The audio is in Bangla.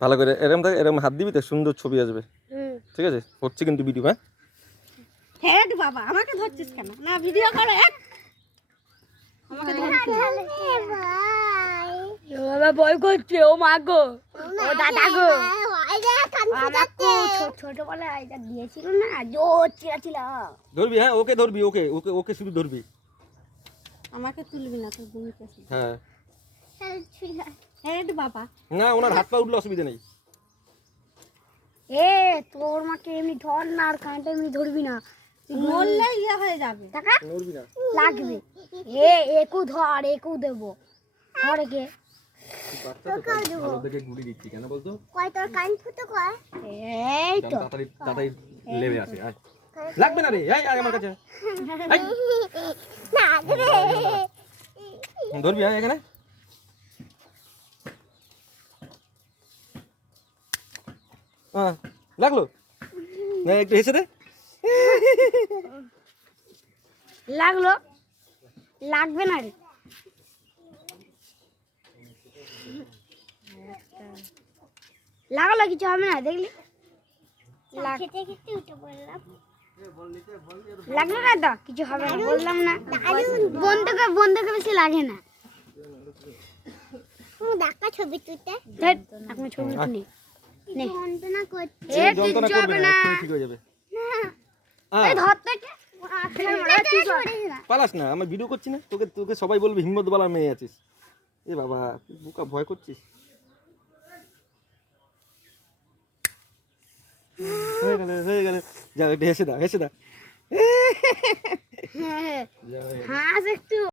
ভালো করে এরকম এরকম হাত দিবি তো সুন্দর ছবি আসবে। ঠিক আছে, হচ্ছে কিন্তু ভিডিও। হ্যাঁ হেড বাবা আমাকে ধরছিস কেন? না ভিডিও করো এক। আমাকে ধরছিস বাবা ভয় করছে। ও মা গো, ও দাদা গো, আমাকে ছোটবেলায় আইটা দিয়েছিল না, জোর ছিল। ধরবি, হ্যাঁ ওকে ধরবি, ওকে ওকে ওকে শুধু ধরবি, আমাকে তুলবি না, তোর বোনকে। হ্যাঁ হেড বাবা না, ওনার হাত পা উঠলে অসুবিধা নেই। এ তোর মাকে এমনি ধর না, আর কানটা এমনি ধরবি না, মরলে ইয়ে হয়ে যাবে, টাকা নড়বি না, লাগবে। একু ধর, একু দেবো, ধর একে। বাচ্চা তো ভালো দেখে গুলি দিচ্ছি কেন বলতো? কয় তোর কান ফুটো কয়। এই তো তাড়াতাড়ি তাড়াতাড়ি লেবে আসে। আয়, লাগবে না রে, আয় আয় আমার কাছে আয়। ধরবি, হ্যাঁ এখানে হ্যাঁ লাগলো না, একটু হেসে দে। লাগলো, লাগবে না রে, লাগালো কিছু হবে না, দেখলি লাগলো না তো, কিছু হবে না, বললাম না। বন্ধুকে বেশি লাগে না। ছবি তুলতে এখন ছবি তুলি যন্ত্রণা করবে না, এক্ষুনি ঠিক হয়ে যাবে। পালাস না, আমার ভিডিও করছি না, তোকে তোকে সবাই বলবে হিম্মত বালা মেয়ে আছিস। এ বাবা তুই বোকা, ভয় করছিস। হয়ে গেল, যাও একটু হেসে দাও, হেসে দাও। হাস একটু